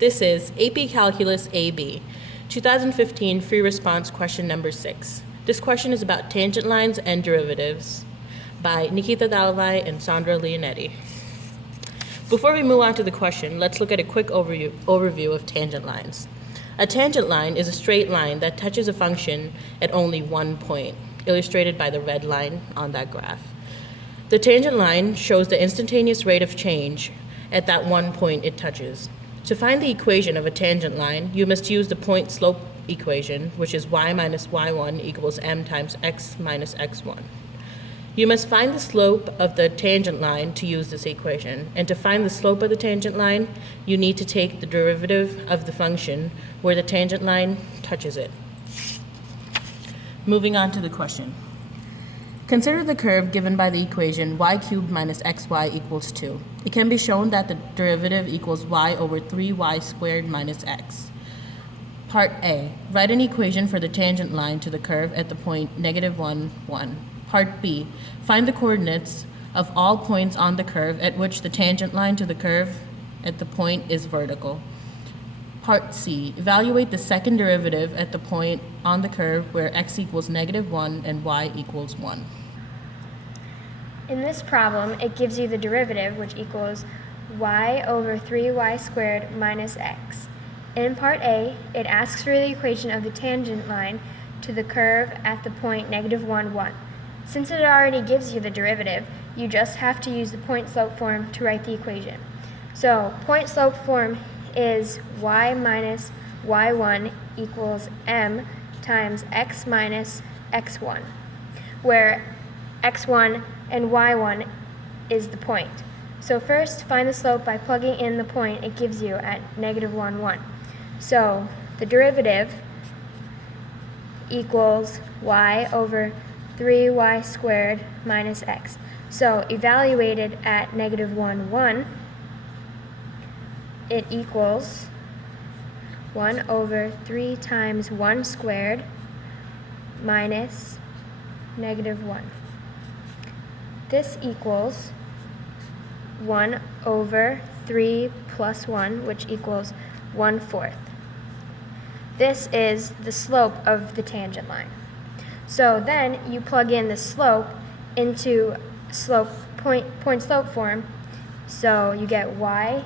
This is AP Calculus AB, 2015 free response question number 6. This question is about tangent lines and derivatives by Nikitha and Sondra Leonetti. Before we move on to the question, let's look at a quick overview of tangent lines. A tangent line is a straight line that touches a function at only one point, illustrated by the red line on that graph. The tangent line shows the instantaneous rate of change at that one point it touches. To find the equation of a tangent line, you must use the point-slope equation, which is y minus y1 equals m times x minus x1. You must find the slope of the tangent line to use this equation, and to find the slope of the tangent line, you need to take the derivative of the function where the tangent line touches it. Moving on to the question. Consider the curve given by the equation y cubed minus xy equals 2. It can be shown that the derivative equals y over 3y squared minus x. Part A. Write an equation for the tangent line to the curve at the point -1, 1. Part B. Find the coordinates of all points on the curve at which the tangent line to the curve at the point is vertical. Part C. Evaluate the second derivative at the point on the curve where x equals -1 and y equals 1. In this problem, it gives you the derivative, which equals y over 3y squared minus x. In part A, it asks for the equation of the tangent line to the curve at the point -1, 1. Since it already gives you the derivative, you just have to use the point-slope form to write the equation. So, point-slope form is y minus y1 equals m times x minus x1, where x1 and y1 is the point. So first, find the slope by plugging in the point it gives you at -1, 1. So the derivative equals y over 3y squared minus x. So evaluated at -1, 1, it equals 1 over 3 times 1 squared minus -1. This equals 1 over 3 plus 1, which equals 1/4. This is the slope of the tangent line. So then you plug in the slope into point-slope form. So you get y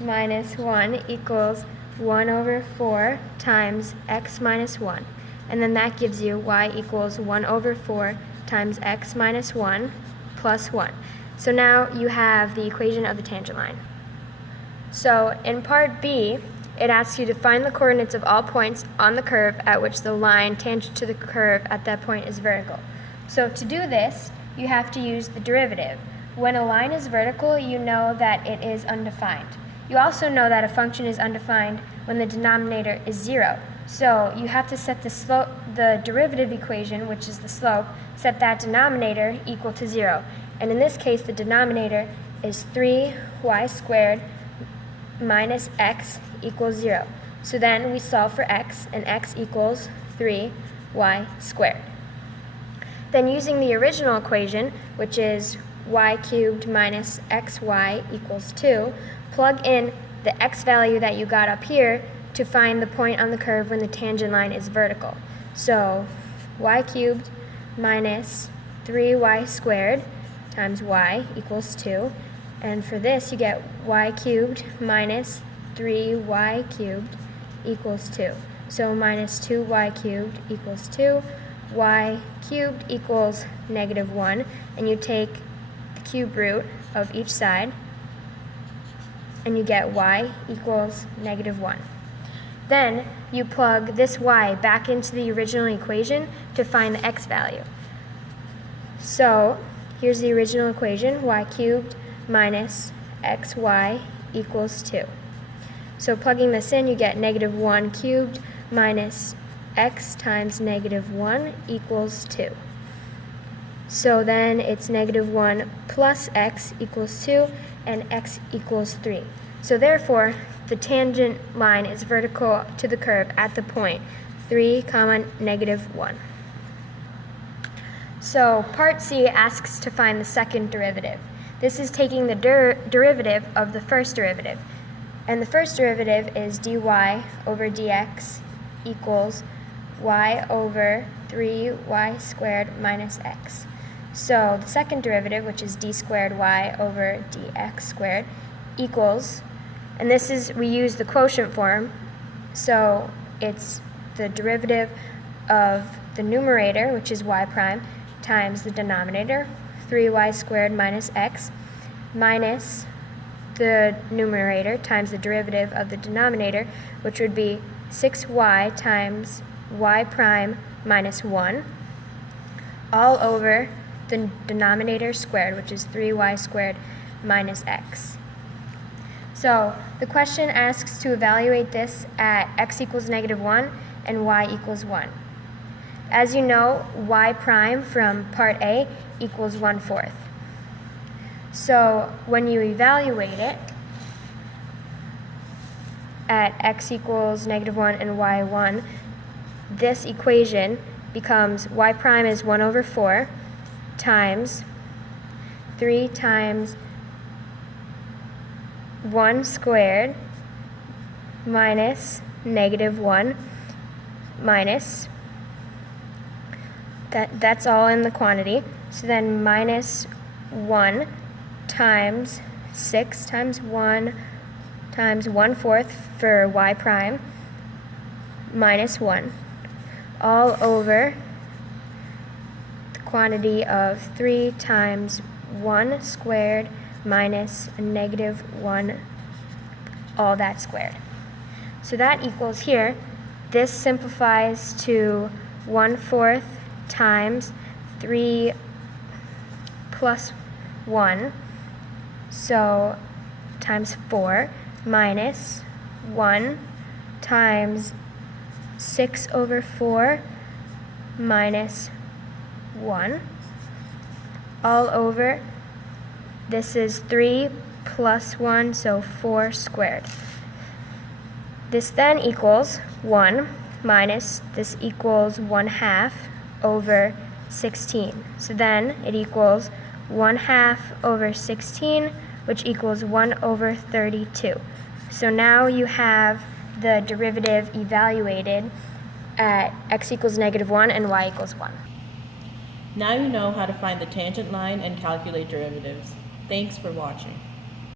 minus 1 equals 1 over 4 times x minus 1. And then that gives you y equals 1 over 4 times x minus 1 plus 1. So now you have the equation of the tangent line. So in part B, it asks you to find the coordinates of all points on the curve at which the line tangent to the curve at that point is vertical. So to do this, you have to use the derivative. When a line is vertical, you know that it is undefined. You also know that a function is undefined when the denominator is 0. So you have to set the derivative equation, which is the slope, set that denominator equal to 0. And in this case, the denominator is 3y squared minus x equals 0. So then we solve for x, and x equals 3y squared. Then using the original equation, which is y cubed minus xy equals 2, plug in the x value that you got up here to find the point on the curve when the tangent line is vertical. So y cubed minus 3y squared times y equals 2. And for this, you get y cubed minus 3y cubed equals 2. So minus 2y cubed equals 2. Y cubed equals -1. And you take the cube root of each side, and you get y equals -1. Then you plug this y back into the original equation to find the x value. So here's the original equation, y cubed minus xy equals 2. So plugging this in, you get -1 cubed minus x times -1 equals 2. So then it's -1 plus x equals 2, and x equals 3. So therefore, the tangent line is vertical to the curve at the point 3, -1. So part C asks to find the second derivative. This is taking the derivative of the first derivative. And the first derivative is dy over dx equals y over 3y squared minus x. So the second derivative, which is d squared y over dx squared, equals, and this is, we use the quotient form, so it's the derivative of the numerator, which is y prime, times the denominator, 3y squared minus x, minus the numerator times the derivative of the denominator, which would be 6y times y prime minus 1, all over the denominator squared, which is 3y squared minus x. So the question asks to evaluate this at x equals -1 and y equals 1. As you know, y prime from part A equals 1/4. So when you evaluate it at x equals -1 and y 1, this equation becomes y prime is 1/4 times 3 times 1 squared minus -1 minus, that's all in the quantity, so then minus 1 times 6 times 1 times 1/4 for y prime minus 1, all over the quantity of 3 times 1 squared minus -1, all that squared. So that equals here, this simplifies to 1/4 times 3 plus 1, so times 4, minus 1 times 6/4 minus 1, all over, this is 3 plus 1, so 4 squared. This then equals 1 minus, this equals 1/2 over 16. So then it equals 1/2 over 16, which equals 1/32. So now you have the derivative evaluated at x equals -1 and y equals 1. Now you know how to find the tangent line and calculate derivatives. Thanks for watching.